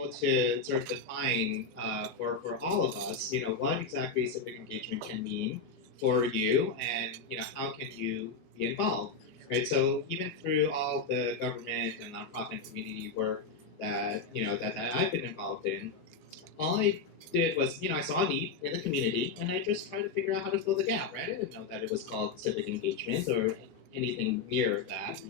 able to sort of define for all of us, what exactly civic engagement can mean for you, and how can you be involved, right? So even through all the government and nonprofit and community work that that I've been involved in, all I did was, I saw a need in the community, and I just tried to figure out how to fill the gap, right? I didn't know that it was called civic engagement or anything near that.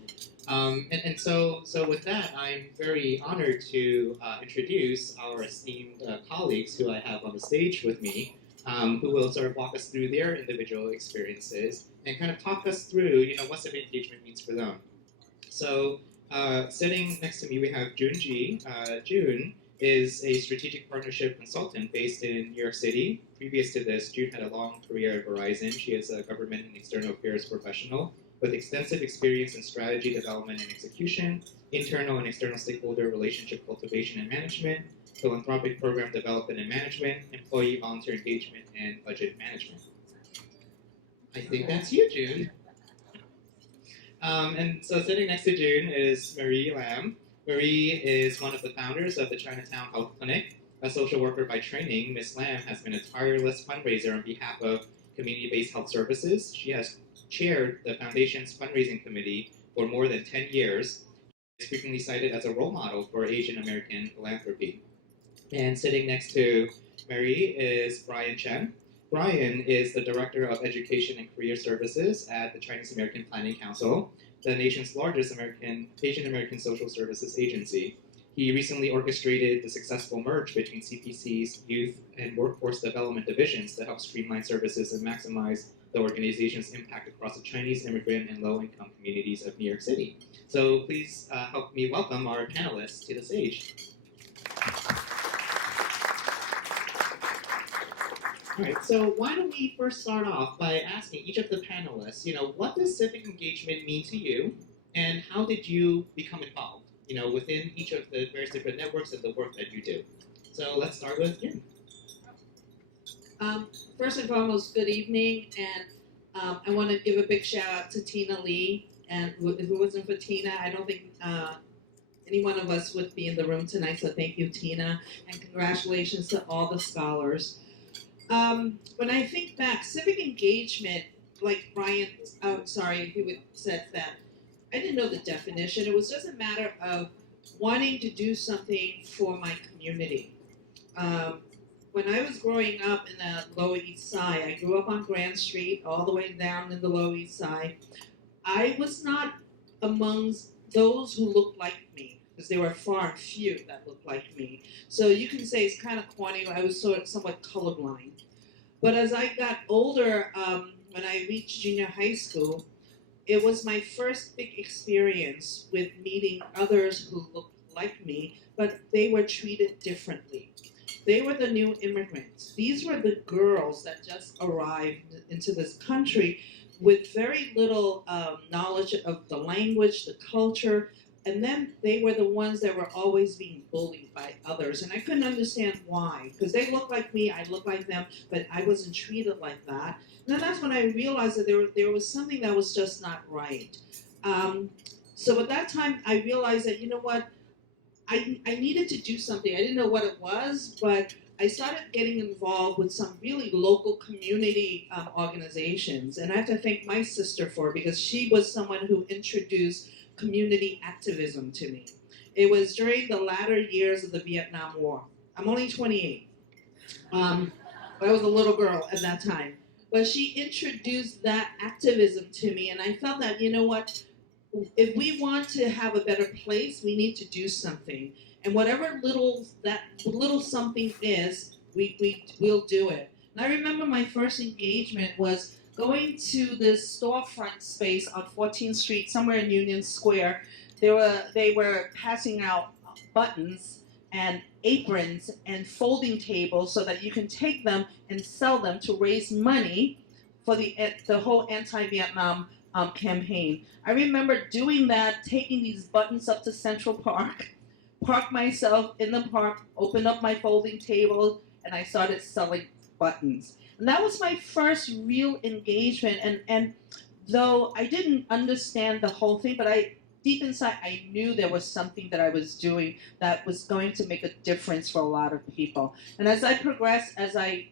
So with that, I'm very honored to introduce our esteemed colleagues who I have on the stage with me, who will sort of walk us through their individual experiences and kind of talk us through, what civic engagement means for them. So sitting next to me, we have Jun Ji. Jun is a strategic partnership consultant based in New York City. Previous to this, June had a long career at Verizon. She is a government and external affairs professional with extensive experience in strategy development and execution, internal and external stakeholder relationship cultivation and management, philanthropic program development and management, employee volunteer engagement, and budget management. I think that's you, June. And so sitting next to June is Marie Lam. Marie is one of the founders of the Chinatown Health Clinic. A social worker by training, Ms. Lam has been a tireless fundraiser on behalf of community-based health services. She has chaired the foundation's fundraising committee for more than 10 years. She is frequently cited as a role model for Asian American philanthropy. And sitting next to Marie is Brian Chen. Brian is the Director of Education and Career Services at the Chinese American Planning Council, the nation's largest Asian American social services agency. He recently orchestrated the successful merge between CPC's youth and workforce development divisions to help streamline services and maximize the organization's impact across the Chinese immigrant and low-income communities of New York City. So please help me welcome our panelists to the stage. All right, so why don't we first start off by asking each of the panelists, what does civic engagement mean to you, and how did you become involved, within each of the various different networks and the work that you do? So let's start with Jim. First and foremost, good evening, and I want to give a big shout out to Tina Lee, and if it wasn't for Tina, I don't think any one of us would be in the room tonight, so thank you, Tina, and congratulations to all the scholars. When I think back, civic engagement, like Brian, Hewett said that, I didn't know the definition. It was just a matter of wanting to do something for my community. When I was growing up in the Lower East Side, I grew up on Grand Street, all the way down in the Lower East Side. I was not amongst those who looked like me, because there were far and few that looked like me. So you can say it's kind of corny, I was somewhat colorblind. But as I got older, when I reached junior high school, it was my first big experience with meeting others who looked like me, but they were treated differently. They were the new immigrants. These were the girls that just arrived into this country with very little knowledge of the language, the culture, and then they were the ones that were always being bullied by others. And I couldn't understand why, because they looked like me, I looked like them, but I wasn't treated like that. And then that's when I realized that there was something that was just not right. So at that time, I realized that, I needed to do something. I didn't know what it was, but I started getting involved with some really local community organizations. And I have to thank my sister for it, because she was someone who introduced community activism to me. It was during the latter years of the Vietnam War. I'm only 28. I was a little girl at that time. But she introduced that activism to me, and I felt that, if we want to have a better place, we need to do something. And whatever that little something is, we'll do it. And I remember my first engagement was going to this storefront space on 14th Street, somewhere in Union Square. They were passing out buttons and aprons and folding tables so that you can take them and sell them to raise money for the whole anti-Vietnam campaign. I remember doing that, taking these buttons up to Central Park, park myself in the park, open up my folding table, and I started selling buttons. And that was my first real engagement. And though I didn't understand the whole thing, but deep inside, I knew there was something that I was doing that was going to make a difference for a lot of people. And as I progressed, as I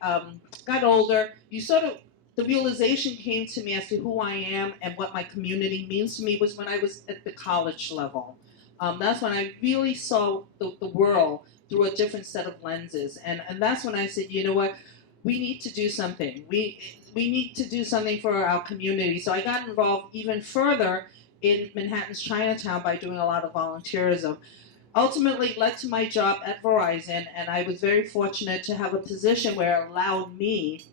got older, the realization came to me as to who I am and what my community means to me was when I was at the college level. That's when I really saw the world through a different set of lenses. And that's when I said, you know what, we need to do something. We need to do something for our community. So I got involved even further in Manhattan's Chinatown by doing a lot of volunteerism. Ultimately led to my job at Verizon, and I was very fortunate to have a position where it allowed me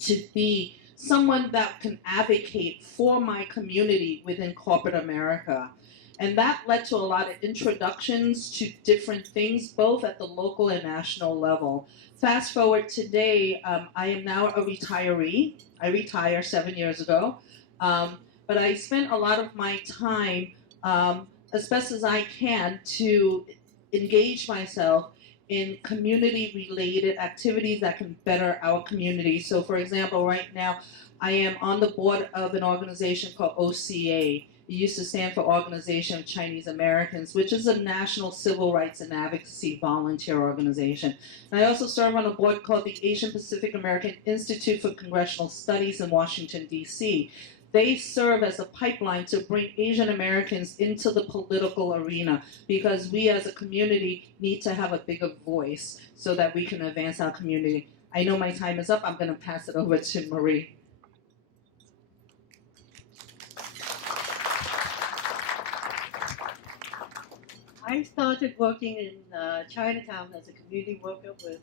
to be someone that can advocate for my community within corporate America. And that led to a lot of introductions to different things, both at the local and national level. Fast forward today, I am now a retiree. I retired 7 years ago. But I spent a lot of my time, as best as I can, to engage myself in community-related activities that can better our community. So, for example, right now, I am on the board of an organization called OCA. It used to stand for Organization of Chinese Americans, which is a national civil rights and advocacy volunteer organization. And I also serve on a board called the Asian Pacific American Institute for Congressional Studies in Washington, D.C. They serve as a pipeline to bring Asian Americans into the political arena because we as a community need to have a bigger voice so that we can advance our community. I know my time is up. I'm going to pass it over to Marie. I started working in Chinatown as a community worker with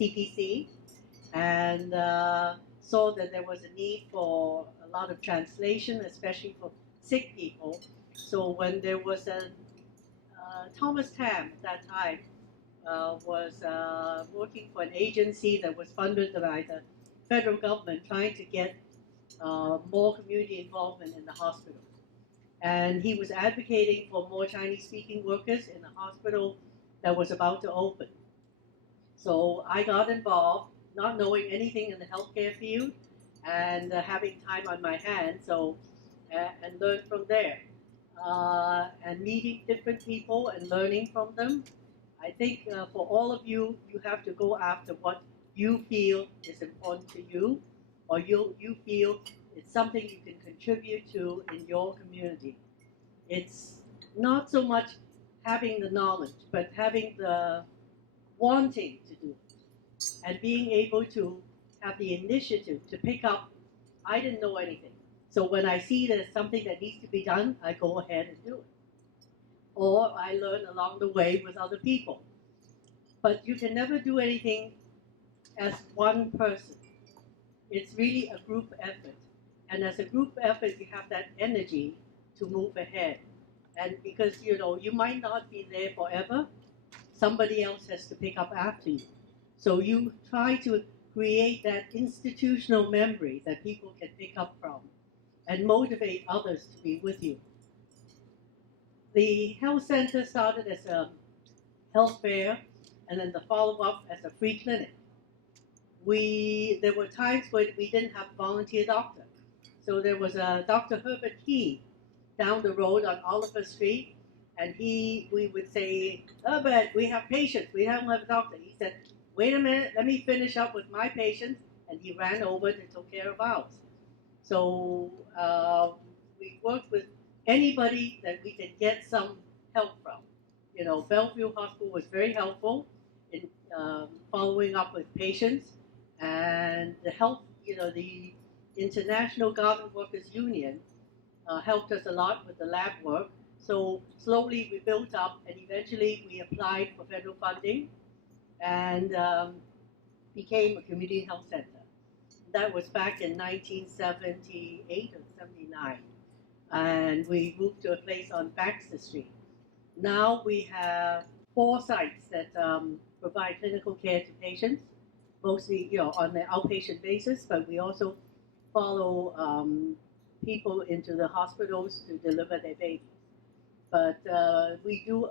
CPC and saw that there was a need for a lot of translation, especially for sick people. So when there was a Thomas Tam at that time was working for an agency that was funded by the federal government trying to get more community involvement in the hospital. And he was advocating for more Chinese-speaking workers in a hospital that was about to open. So I got involved, not knowing anything in the healthcare field, and having time on my hands, and learned from there. And meeting different people and learning from them. I think for all of you, you have to go after what you feel is important to you, or you feel it's something you can contribute to in your community. It's not so much having the knowledge, but having the wanting to do it, and being able to have the initiative to pick up. I didn't know anything. So when I see there's something that needs to be done, I go ahead and do it. Or I learn along the way with other people. But you can never do anything as one person. It's really a group effort. And as a group effort, you have that energy to move ahead. And because, you might not be there forever, somebody else has to pick up after you. So you try to create that institutional memory that people can pick up from and motivate others to be with you. The health center started as a health fair, and then the follow-up as a free clinic. There were times when we didn't have a volunteer doctor. So there was a Dr. Herbert Key down the road on Oliver Street, and we would say, Herbert, we have patients, we don't have a doctor. He said, wait a minute, let me finish up with my patients, and he ran over and took care of ours. So we worked with anybody that we could get some help from. Bellevue Hospital was very helpful in following up with patients, and the the International Garment Workers Union helped us a lot with the lab work. So slowly we built up, and eventually we applied for federal funding and became a community health center. That was back in 1978 or 79. And we moved to a place on Baxter Street. Now we have 4 sites that provide clinical care to patients, mostly on the outpatient basis, but we also follow people into the hospitals to deliver their babies. But we do,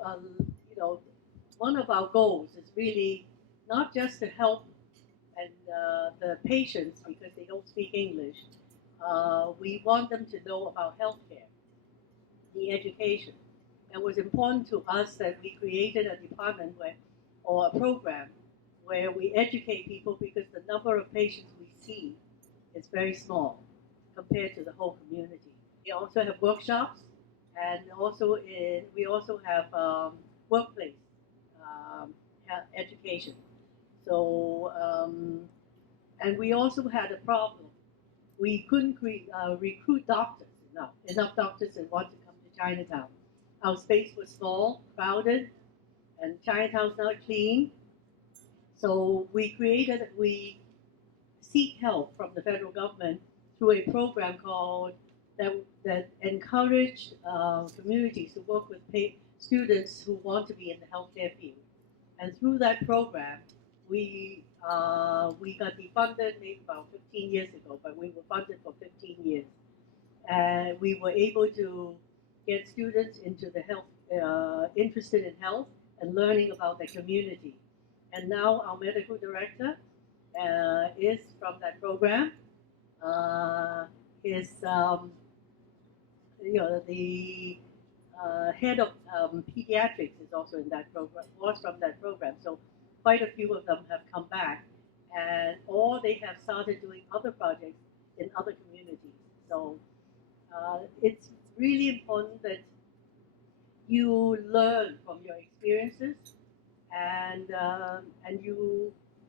one of our goals is really not just to help and the patients because they don't speak English. We want them to know about healthcare. the education. It was important to us that we created a department or a program where we educate people, because the number of patients we see is very small compared to the whole community. We also have workshops, and we also have workplace education. So, and we also had a problem. We couldn't recruit doctors enough doctors that want to come to Chinatown. Our space was small, crowded, and Chinatown's not clean. So we seek help from the federal government through a program called that encouraged communities to work with students who want to be in the healthcare field. And through that program, we got defunded maybe about 15 years ago, but we were funded for 15 years. And we were able to get students into the health, interested in health and learning about the community. And now our medical director is from that program. The head of pediatrics is also in that program, was from that program. So quite a few of them have come back, or they have started doing other projects in other communities. So it's really important that you learn from your experiences, and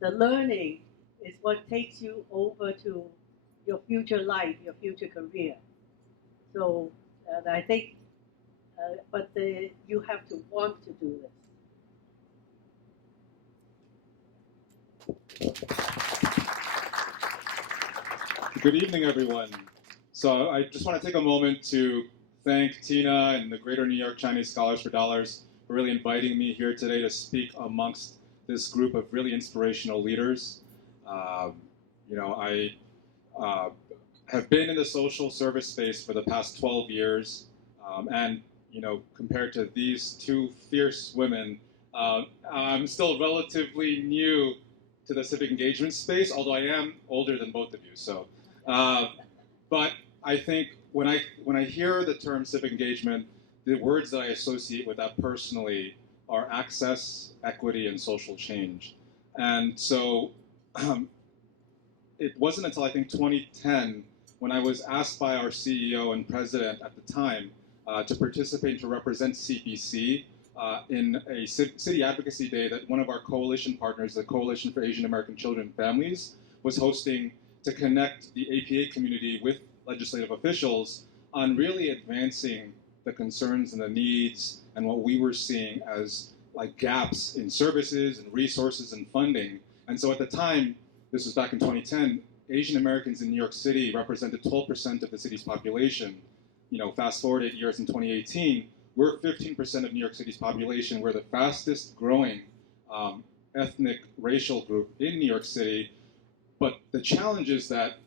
the learning is what takes you over to your future life, your future career. So I think, you have to want to do this. Good evening, everyone. So I just want to take a moment to thank Tina and the Greater New York Chinese Scholars for Dollars for really inviting me here today to speak amongst this group of really inspirational leaders. I have been in the social service space for the past 12 years, and compared to these two fierce women, I'm still relatively new to the civic engagement space, although I am older than both of you. So, but I think when I hear the term civic engagement, the words that I associate with that personally are access, equity, and social change. And so it wasn't until I think 2010 when I was asked by our CEO and president at the time to participate, to represent CPC in a city advocacy day that one of our coalition partners, the Coalition for Asian American Children and Families, was hosting to connect the APA community with legislative officials on really advancing the concerns and the needs and what we were seeing as like gaps in services and resources and funding. And so at the time, this was back in 2010, Asian Americans in New York City represented 12% of the city's population. Fast forward 8 years in 2018, we're 15% of New York City's population. We're the fastest growing ethnic racial group in New York City. But the challenge is that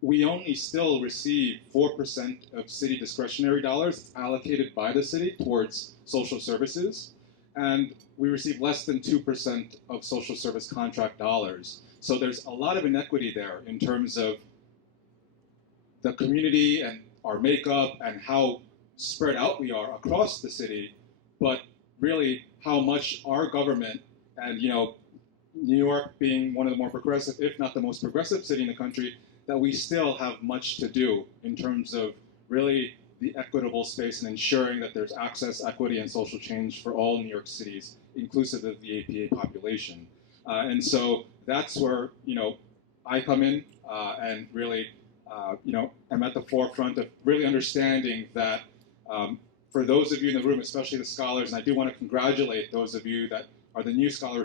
we only still receive 4% of city discretionary dollars allocated by the city towards social services. And we receive less than 2% of social service contract dollars. So there's a lot of inequity there in terms of the community and our makeup and how spread out we are across the city, but really how much our government and New York being one of the more progressive, if not the most progressive city in the country, that we still have much to do in terms of really the equitable space and ensuring that there's access, equity, and social change for all New York cities, inclusive of the APA population. And so that's where I come in and really I'm at the forefront of really understanding that for those of you in the room, especially the scholars, and I do want to congratulate those of you that are the new scholar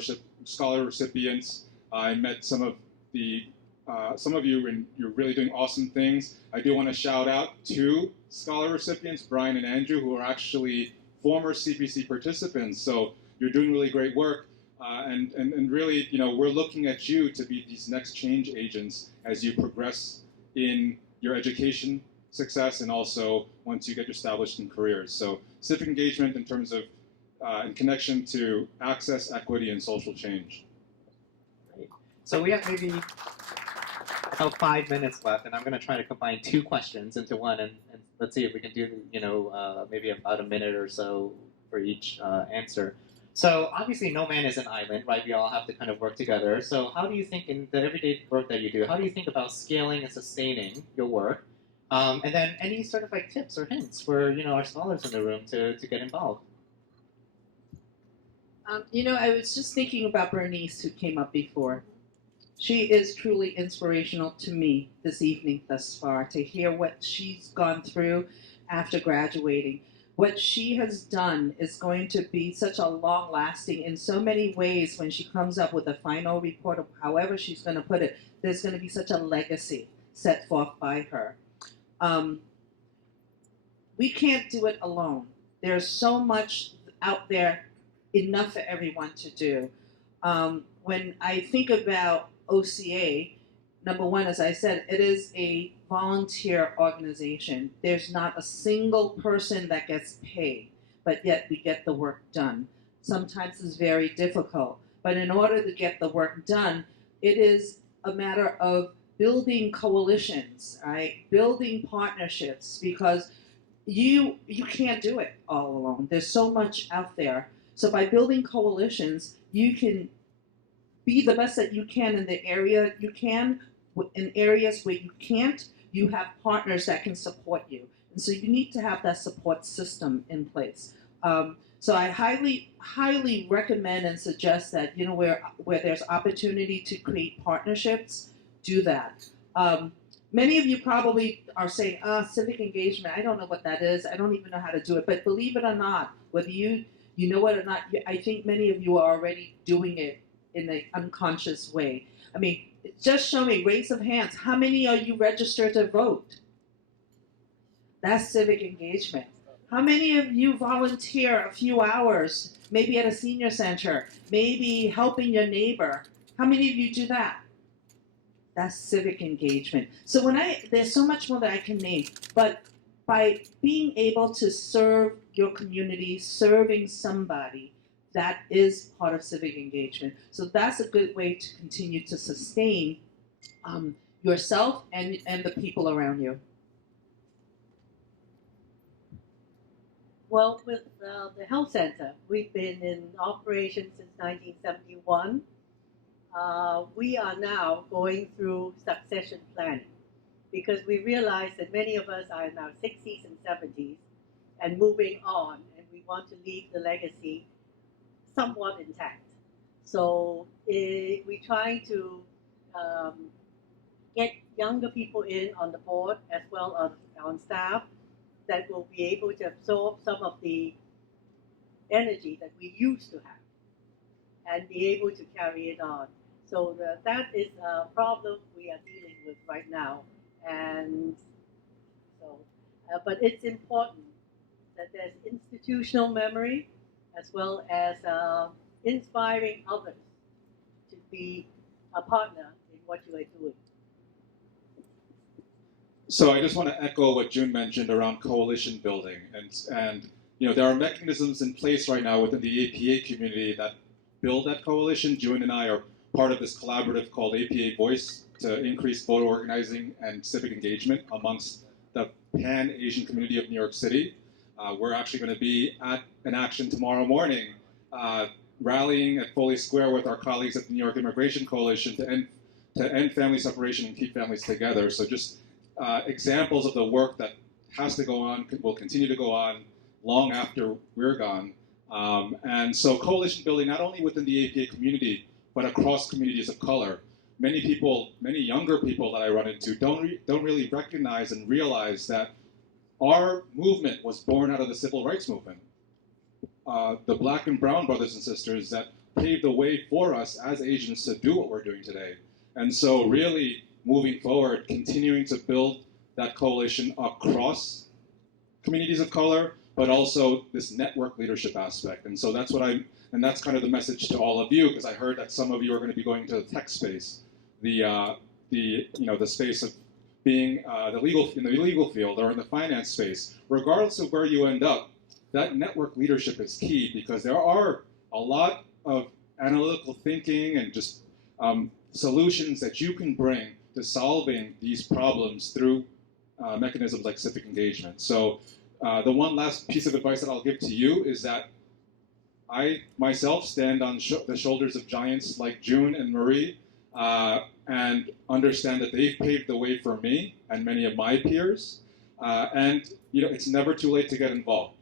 recipients. I met some of you, and you're really doing awesome things. I do want to shout out two scholar recipients, Brian and Andrew, who are actually former CPC participants. So you're doing really great work. And really, we're looking at you to be these next change agents as you progress in your education success and also once you get established in careers. So civic engagement in terms of in connection to access, equity, and social change. Great. So we have maybe about 5 minutes left, and I'm going to try to combine two questions into one, and let's see if we can do, maybe about a minute or so for each answer. So obviously, no man is an island, right? We all have to kind of work together. So how do you think in the everyday work that you do, how do you think about scaling and sustaining your work? And then any sort of like tips or hints for our scholars in the room to get involved. I was just thinking about Bernice, who came up before. She is truly inspirational to me this evening thus far, to hear what she's gone through after graduating. What she has done is going to be such a long lasting in so many ways. When she comes up with a final report of however she's going to put it, there's going to be such a legacy set forth by her. We can't do it alone. There's so much out there, enough for everyone to do. When I think about OCA, number one, as I said, it is a volunteer organization. There's not a single person that gets paid, but yet we get the work done. Sometimes it's very difficult, but in order to get the work done, it is a matter of building coalitions, right? Building partnerships, because you can't do it all alone. There's so much out there. So by building coalitions, you can be the best that you can in the area you can. In areas where you can't, you have partners that can support you. And so you need to have that support system in place. So I highly recommend and suggest that, where there's opportunity to create partnerships, do that. Many of you probably are saying, civic engagement, I don't know what that is. I don't even know how to do it. But believe it or not, whether you know it or not, I think many of you are already doing it in an unconscious way. I mean, just show me, raise of hands. How many are you registered to vote? That's civic engagement. How many of you volunteer a few hours, maybe at a senior center, maybe helping your neighbor? How many of you do that? That's civic engagement. So there's so much more that I can name, but by being able to serve your community, serving somebody, that is part of civic engagement. So that's a good way to continue to sustain yourself and the people around you. Well, with the health center, we've been in operation since 1971. We are now going through succession planning because we realize that many of us are in our 60s and 70s and moving on, and we want to leave the legacy somewhat intact. So we're trying to get younger people in on the board as well as on staff that will be able to absorb some of the energy that we used to have and be able to carry it on. So that is a problem we are dealing with right now. And so, but it's important that there's institutional memory as well as inspiring others to be a partner in what you are doing. So I just want to echo what June mentioned around coalition building, and there are mechanisms in place right now within the APA community that build that coalition. June and I are part of this collaborative called APA Voice to increase voter organizing and civic engagement amongst the Pan-Asian community of New York City. We're actually going to be at an action tomorrow morning, rallying at Foley Square with our colleagues at the New York Immigration Coalition to end family separation and keep families together. So just examples of the work that has to go on, will continue to go on long after we're gone. And so coalition building, not only within the APA community, but across communities of color. Many younger people that I run into don't really recognize and realize that our movement was born out of the civil rights movement. The Black and Brown brothers and sisters that paved the way for us as Asians to do what we're doing today. And so really moving forward, continuing to build that coalition across communities of color, but also this network leadership aspect. And so that's that's kind of the message to all of you, because I heard that some of you are going to be going to the tech space, the space of being in the legal field or in the finance space. Regardless of where you end up, that network leadership is key, because there are a lot of analytical thinking and just solutions that you can bring to solving these problems through mechanisms like civic engagement. So the one last piece of advice that I'll give to you is that I myself stand on the shoulders of giants like June and Marie, and understand that they've paved the way for me and many of my peers. And it's never too late to get involved.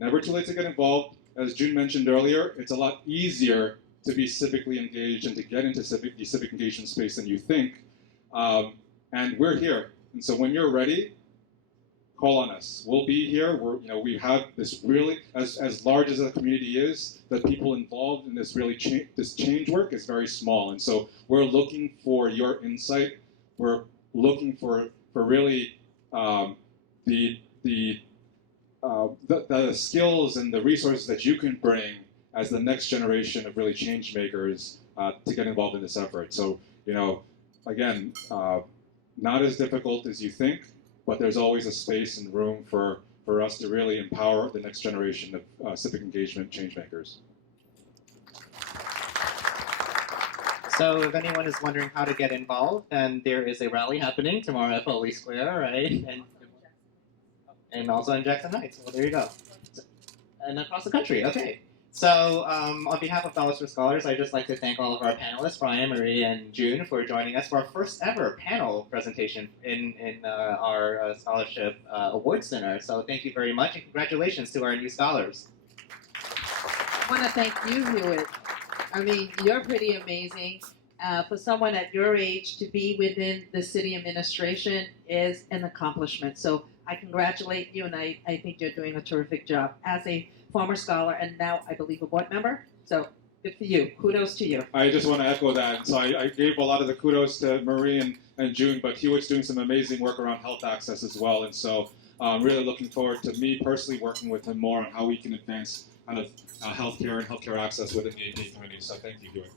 Never too late to get involved. As June mentioned earlier, it's a lot easier to be civically engaged and to get into the civic engagement space than you think. And we're here. And so when you're ready, call on us. We'll be here. We have this really, as large as the community is, the people involved in this really this change work is very small. And so we're looking for your insight. We're looking for really the skills and the resources that you can bring as the next generation of really change makers to get involved in this effort. So, again, not as difficult as you think, but there's always a space and room for us to really empower the next generation of civic engagement change makers. So if anyone is wondering how to get involved, then there is a rally happening tomorrow at Foley Square, right? And also in Jackson Heights. Well, there you go. And across the country. Okay. So on behalf of Fellows for Scholars, I'd just like to thank all of our panelists, Brian, Marie, and June, for joining us for our first ever panel presentation in our Scholarship Awards Center. So thank you very much, and congratulations to our new scholars. I want to thank you, Hewett. I mean, you're pretty amazing. For someone at your age to be within the city administration is an accomplishment. So I congratulate you, and I think you're doing a terrific job as a former scholar and now, I believe, a board member. So good for you. Kudos to you. I just want to echo that. So I gave a lot of the kudos to Marie and June, but Hewett's doing some amazing work around health access as well. And so I'm really looking forward to me personally working with him more on how we can advance kind of healthcare and healthcare access within the AP community. So thank you, Hewett.